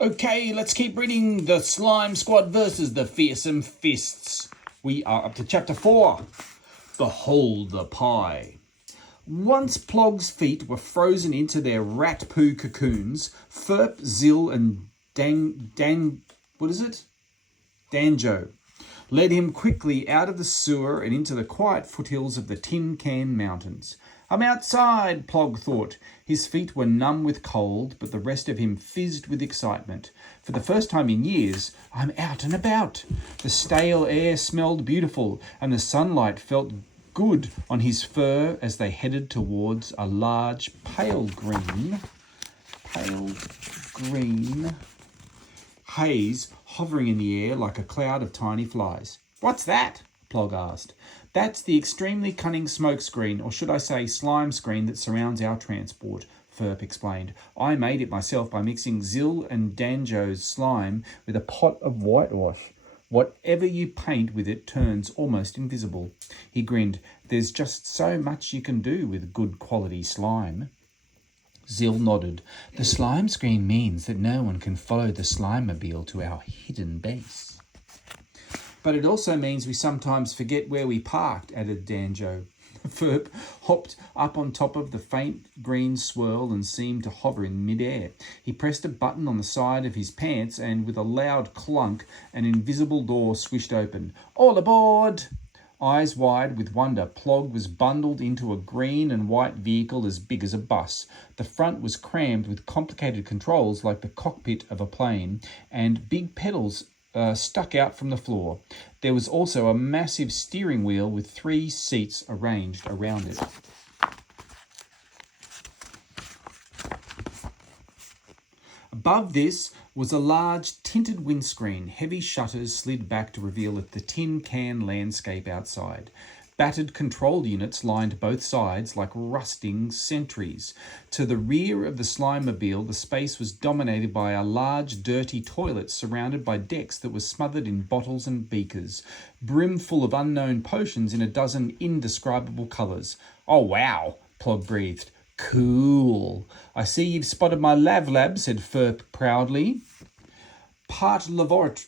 Okay, let's keep reading the Slime Squad versus the Fearsome Fists. We are up to Chapter 4. Behold the Pie. Once Plog's feet were frozen into their rat poo cocoons, Ferp, Zil and Danjo led him quickly out of the sewer and into the quiet foothills of the Tin Can Mountains. I'm outside, Plog thought. His feet were numb with cold, but the rest of him fizzed with excitement. For the first time in years, I'm out and about. The stale air smelled beautiful, and the sunlight felt good on his fur as they headed towards a large pale green haze hovering in the air like a cloud of tiny flies. What's that? Plog asked. That's the extremely cunning smoke screen, or should I say slime screen, that surrounds our transport, Ferp explained. I made it myself by mixing Zil and Danjo's slime with a pot of whitewash. Whatever you paint with it turns almost invisible. He grinned. There's just so much you can do with good quality slime. Zil nodded. The slime screen means that no one can follow the Slimobile to our hidden base. But it also means we sometimes forget where we parked, added Danjo. Ferp hopped up on top of the faint green swirl and seemed to hover in midair. He pressed a button on the side of his pants and with a loud clunk, an invisible door swished open. All aboard! Eyes wide with wonder, Plog was bundled into a green and white vehicle as big as a bus. The front was crammed with complicated controls like the cockpit of a plane, and big pedals stuck out from the floor. There was also a massive steering wheel with 3 seats arranged around it. Above this was a large tinted windscreen. Heavy shutters slid back to reveal the tin can landscape outside. Battered control units lined both sides like rusting sentries. To the rear of the Slimobile, the space was dominated by a large, dirty toilet surrounded by decks that were smothered in bottles and beakers, brimful of unknown potions in a dozen indescribable colours. Oh, wow, Plog breathed. Cool. I see you've spotted my lab, said Ferp proudly. Part lavatory,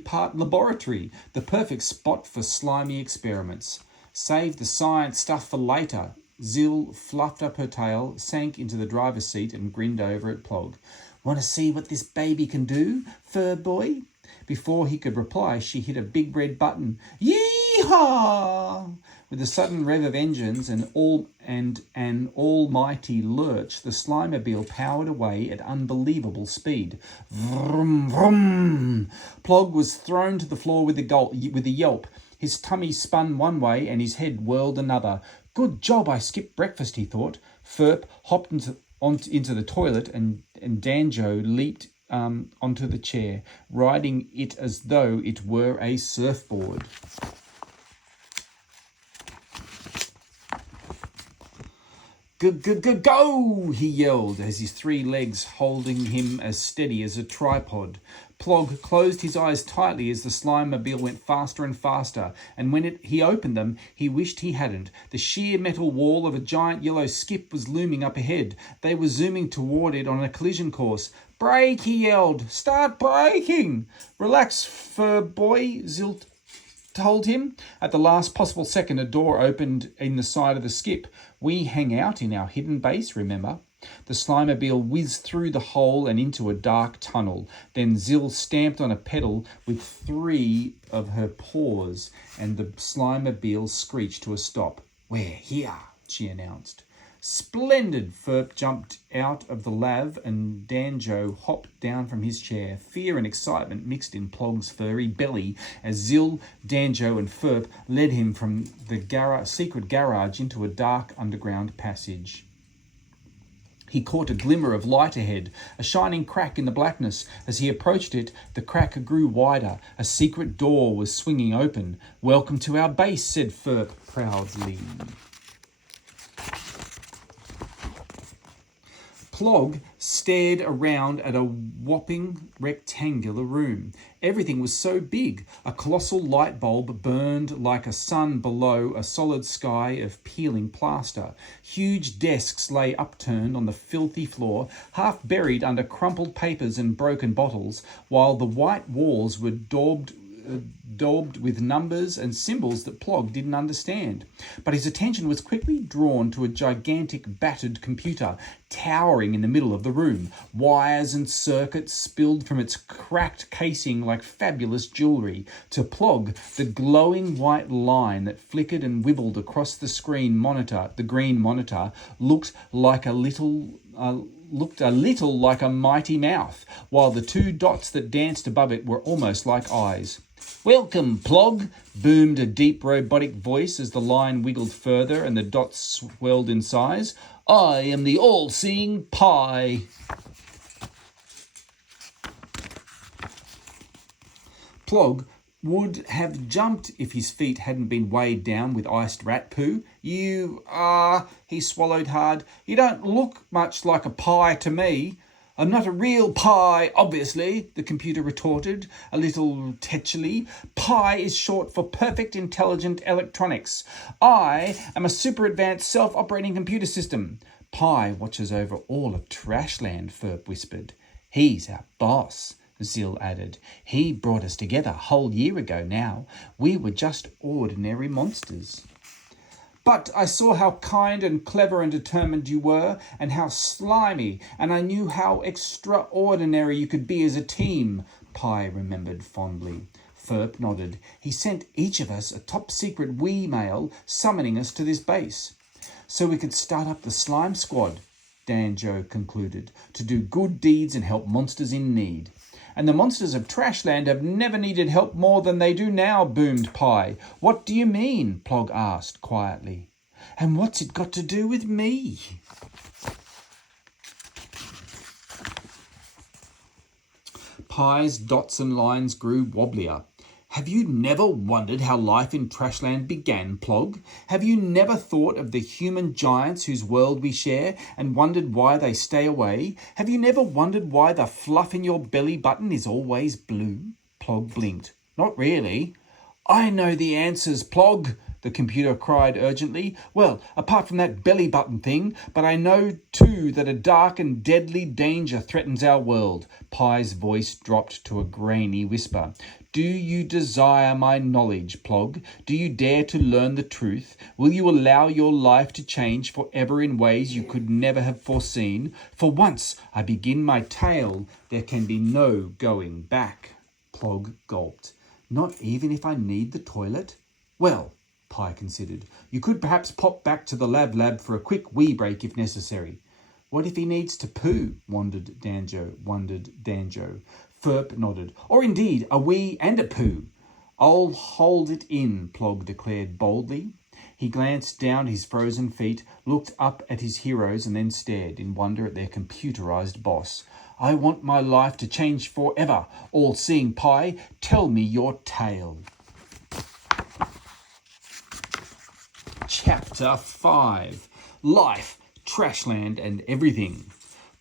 part laboratory. The perfect spot for slimy experiments. Save the science stuff for later. Zil fluffed up her tail, sank into the driver's seat and grinned over at Plog. Want to see what this baby can do, fur boy? Before he could reply, she hit a big red button. Yee-haw! With a sudden rev of engines and an almighty lurch, the Slimobile powered away at unbelievable speed. Vroom, vroom! Plog was thrown to the floor with a yelp. His tummy spun one way and his head whirled another. Good job I skipped breakfast, he thought. Ferp hopped into the toilet and Danjo leaped onto the chair, riding it as though it were a surfboard. Go! He yelled as his 3 legs holding him as steady as a tripod. Plog closed his eyes tightly as the Slimobile went faster and faster, and when he opened them, he wished he hadn't. The sheer metal wall of a giant yellow skip was looming up ahead. They were zooming toward it on a collision course. Brake, he yelled. Start braking! Relax, fur boy, Zil told him. At the last possible second, a door opened in the side of the skip. We hang out in our hidden base, remember? The Slimobile whizzed through the hole and into a dark tunnel. Then Zil stamped on a pedal with 3 of her paws, and the Slimobile screeched to a stop. We're here, she announced. Splendid! Ferp jumped out of the lav and Danjo hopped down from his chair. Fear and excitement mixed in Plog's furry belly as Zil, Danjo and Ferp led him from the secret garage into a dark underground passage. He caught a glimmer of light ahead, a shining crack in the blackness. As he approached it, the crack grew wider. A secret door was swinging open. Welcome to our base, said Ferp proudly. Plog stared around at a whopping rectangular room. Everything was so big. A colossal light bulb burned like a sun below a solid sky of peeling plaster. Huge desks lay upturned on the filthy floor, half buried under crumpled papers and broken bottles, while the white walls were daubed with numbers and symbols that Plog didn't understand. But his attention was quickly drawn to a gigantic battered computer towering in the middle of the room. Wires and circuits spilled from its cracked casing like fabulous jewellery. To Plog, the glowing white line that flickered and wibbled across the green monitor, looked a little like a mighty mouth, while the two dots that danced above it were almost like eyes. "Welcome, Plog," boomed a deep robotic voice as the line wiggled further and the dots swelled in size. "I am the all-seeing Pi." Plog would have jumped if his feet hadn't been weighed down with iced rat poo. He swallowed hard. "You don't look much like a pie to me." "I'm not a real pie, obviously," the computer retorted, a little tetchily. "Pi is short for Perfect Intelligent Electronics. I am a super advanced self-operating computer system." "Pi watches over all of Trashland," Ferp whispered. "He's our boss," Zil added. "He brought us together a whole year ago now. We were just ordinary monsters." "But I saw how kind and clever and determined you were, and how slimy, and I knew how extraordinary you could be as a team," Pi remembered fondly. Ferp nodded. "He sent each of us a top-secret Wii-mail summoning us to this base. So we could start up the Slime Squad," Danjo concluded, "to do good deeds and help monsters in need." "And the monsters of Trashland have never needed help more than they do now," boomed Pi. "What do you mean?" Plog asked quietly. "And what's it got to do with me?" Pi's dots and lines grew wobblier. "Have you never wondered how life in Trashland began, Plog? Have you never thought of the human giants whose world we share and wondered why they stay away? Have you never wondered why the fluff in your belly button is always blue?" Plog blinked. "Not really." "I know the answers, Plog," the computer cried urgently. "Well, apart from that belly button thing, but I know too that a dark and deadly danger threatens our world." Pi's voice dropped to a grainy whisper. "Do you desire my knowledge, Plog? Do you dare to learn the truth? Will you allow your life to change forever in ways you could never have foreseen? For once I begin my tale, there can be no going back." Plog gulped. "Not even if I need the toilet?" "Well," Pi considered, "you could perhaps pop back to the lab for a quick wee break if necessary." "What if he needs to poo?" wondered Danjo. Ferp nodded. "Or indeed, a wee and a poo." "I'll hold it in," Plog declared boldly. He glanced down his frozen feet, looked up at his heroes, and then stared in wonder at their computerized boss. "I want my life to change forever. All-seeing Pi, tell me your tale." Chapter 5. Life, Trashland and Everything.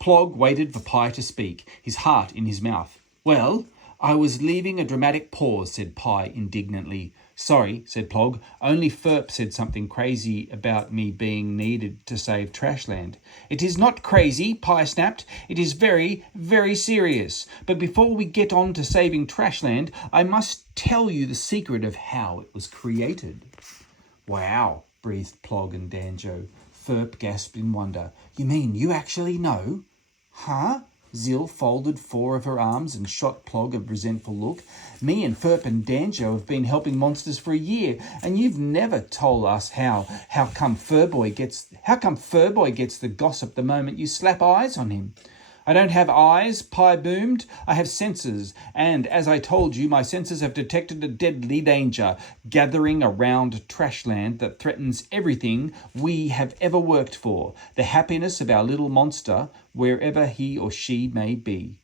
Plog waited for Pi to speak, his heart in his mouth. "Well, I was leaving a dramatic pause," said Pi indignantly. "Sorry," said Plog. "Only Ferp said something crazy about me being needed to save Trashland." "It is not crazy," Pi snapped. "It is very, very serious. But before we get on to saving Trashland, I must tell you the secret of how it was created." "Wow," breathed Plog and Danjo. Ferp gasped in wonder. "You mean you actually know?" "Huh?" Zil folded 4 of her arms and shot Plog a resentful look. "Me and Ferp and Danjo have been helping monsters for a year, and you've never told us how come Furboy gets the gossip the moment you slap eyes on him." "I don't have eyes," Pi boomed. "I have senses, and as I told you, my senses have detected a deadly danger gathering around Trashland that threatens everything we have ever worked for, the happiness of our little monster, wherever he or she may be."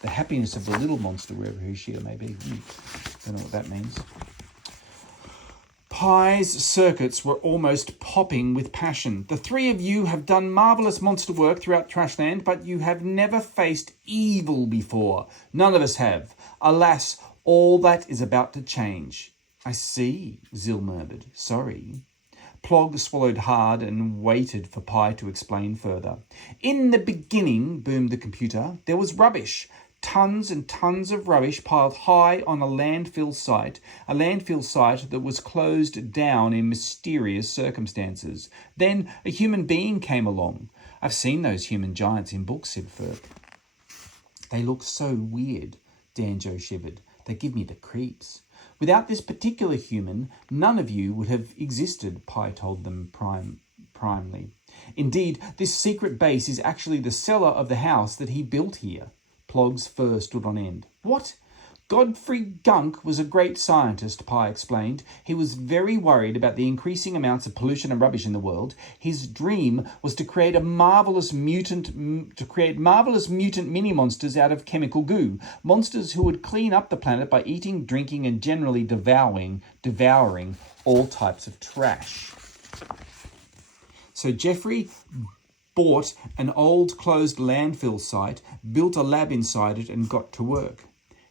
The happiness of the little monster, wherever he or she may be. Don't know what that means. Pie's circuits were almost popping with passion. The three of you have done marvellous monster work throughout Trashland, but you have never faced evil before. None of us have. Alas, all that is about to change. I see, Zil murmured. Sorry. Plog swallowed hard and waited for Pie to explain further. In the beginning, boomed the computer, there was rubbish. Tons and tons of rubbish piled high on a landfill site that was closed down in mysterious circumstances. Then a human being came along. I've seen those human giants in books, said Ferb. They look so weird, Danjo shivered. They give me the creeps. Without this particular human, none of you would have existed, Pie told them primely. Indeed, this secret base is actually the cellar of the house that he built here. Plog's fur stood on end. What? Godfrey Gunk was a great scientist, Pie explained. He was very worried about the increasing amounts of pollution and rubbish in the world. His dream was to create marvelous mutant mini-monsters out of chemical goo. Monsters who would clean up the planet by eating, drinking, and generally devouring all types of trash. So Jeffrey bought an old closed landfill site, built a lab inside it, and got to work.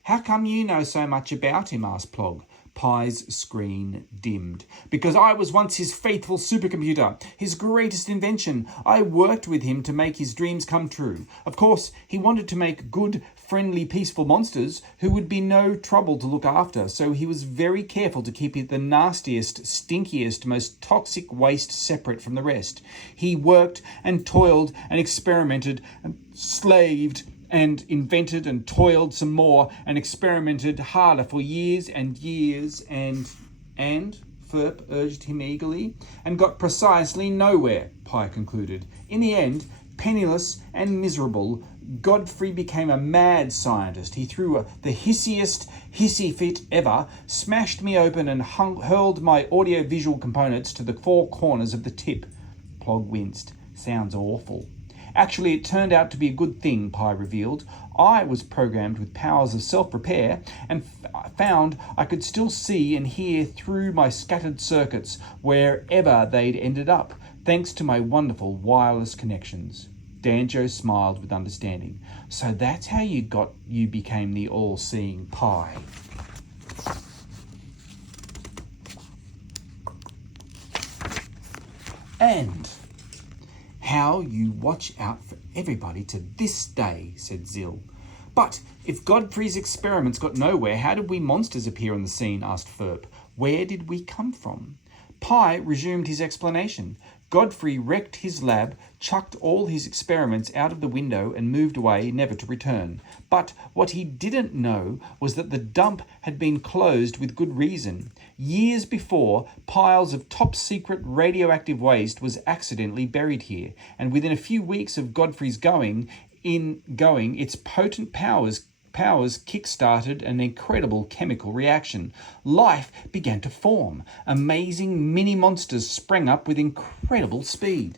How come you know so much about him? Asked Plog. Pie's screen dimmed. Because I was once his faithful supercomputer, his greatest invention. I worked with him to make his dreams come true. Of course, he wanted to make good, friendly, peaceful monsters who would be no trouble to look after, so he was very careful to keep the nastiest, stinkiest, most toxic waste separate from the rest. He worked and toiled and experimented and slaved and invented and toiled some more and experimented harder for years and years and Ferp urged him eagerly, and got precisely nowhere, Pie concluded. In the end, penniless and miserable, Godfrey became a mad scientist. He threw the hissiest hissy fit ever, smashed me open and hurled my audio-visual components to the four corners of the tip. Plog winced. Sounds awful. Actually, it turned out to be a good thing, Pie revealed. I was programmed with powers of self-repair and found I could still see and hear through my scattered circuits wherever they'd ended up, thanks to my wonderful wireless connections. Danjo smiled with understanding. So that's how you became the all-seeing Pie. And how you watch out for everybody to this day, said Zil. But if Godfrey's experiments got nowhere, how did we monsters appear on the scene? Asked Ferb. Where did we come from? Pie resumed his explanation. Godfrey wrecked his lab, chucked all his experiments out of the window and moved away, never to return. But what he didn't know was that the dump had been closed with good reason. Years before, piles of top-secret radioactive waste was accidentally buried here, and within a few weeks of Godfrey's going, its potent powers kick-started an incredible chemical reaction. Life began to form. Amazing mini-monsters sprang up with incredible speed.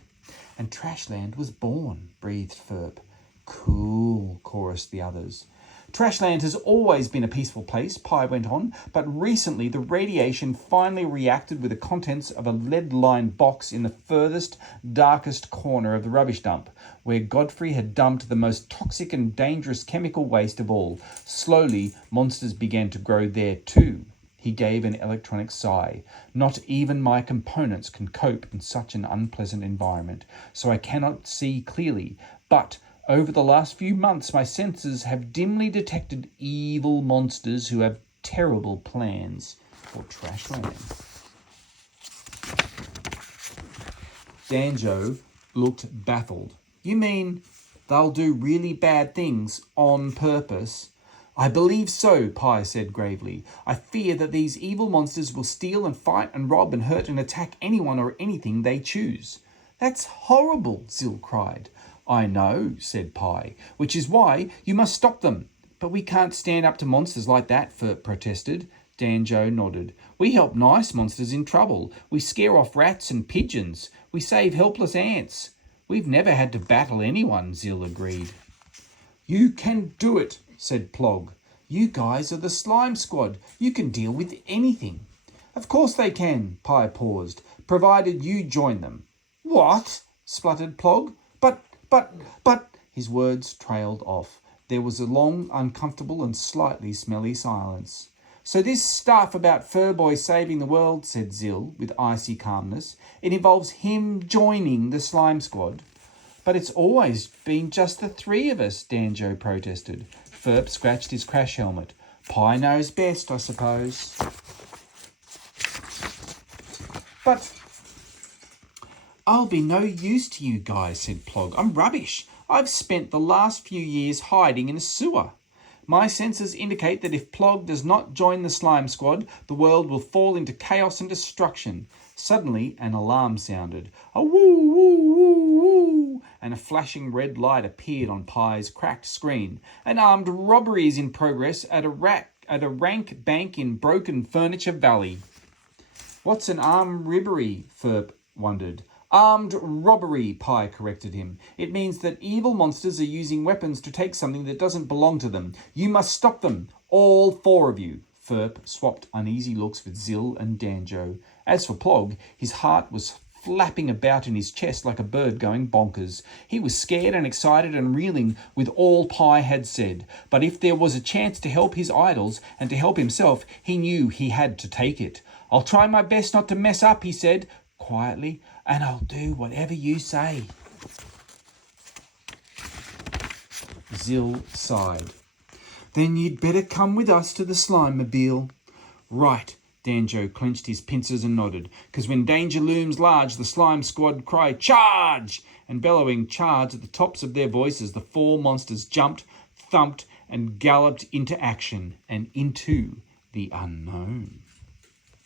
And Trashland was born, breathed Ferb. Cool, chorused the others. Trashland has always been a peaceful place, Pie went on, but recently the radiation finally reacted with the contents of a lead-lined box in the furthest, darkest corner of the rubbish dump, where Godfrey had dumped the most toxic and dangerous chemical waste of all. Slowly, monsters began to grow there too. He gave an electronic sigh. Not even my components can cope in such an unpleasant environment, so I cannot see clearly, but over the last few months, my senses have dimly detected evil monsters who have terrible plans for Trashland. Danjo looked baffled. You mean they'll do really bad things on purpose? I believe so, Pie said gravely. I fear that these evil monsters will steal and fight and rob and hurt and attack anyone or anything they choose. That's horrible, Zil cried. I know, said Pie, which is why you must stop them. But we can't stand up to monsters like that, Ferb protested. Danjo nodded. We help nice monsters in trouble. We scare off rats and pigeons. We save helpless ants. We've never had to battle anyone, Zil agreed. You can do it, said Plog. You guys are the slime squad. You can deal with anything. Of course they can, Pie paused, provided you join them. What? Spluttered Plog. But, his words trailed off. There was a long, uncomfortable and slightly smelly silence. So this stuff about Furboy saving the world, said Zill with icy calmness, it involves him joining the slime squad. But it's always been just the three of us, Danjo protested. Ferp scratched his crash helmet. Pie knows best, I suppose. But I'll be no use to you guys, said Plog. I'm rubbish. I've spent the last few years hiding in a sewer. My senses indicate that if Plog does not join the slime squad, the world will fall into chaos and destruction. Suddenly, an alarm sounded. A woo, woo, woo, woo, and a flashing red light appeared on Pie's cracked screen. An armed robbery is in progress at a rank bank in Broken Furniture Valley. What's an armed robbery? Ferp wondered. Armed robbery, Pie corrected him. It means that evil monsters are using weapons to take something that doesn't belong to them. You must stop them, all four of you. Ferp swapped uneasy looks with Zill and Danjo. As for Plog, his heart was flapping about in his chest like a bird going bonkers. He was scared and excited and reeling with all Pie had said. But if there was a chance to help his idols and to help himself, he knew he had to take it. I'll try my best not to mess up, he said quietly, and I'll do whatever you say. Zill sighed. Then you'd better come with us to the Slime-mobile. Right, Danjo clenched his pincers and nodded, because when danger looms large, the slime squad cry, charge! And bellowing charge at the tops of their voices, the four monsters jumped, thumped, and galloped into action and into the unknown.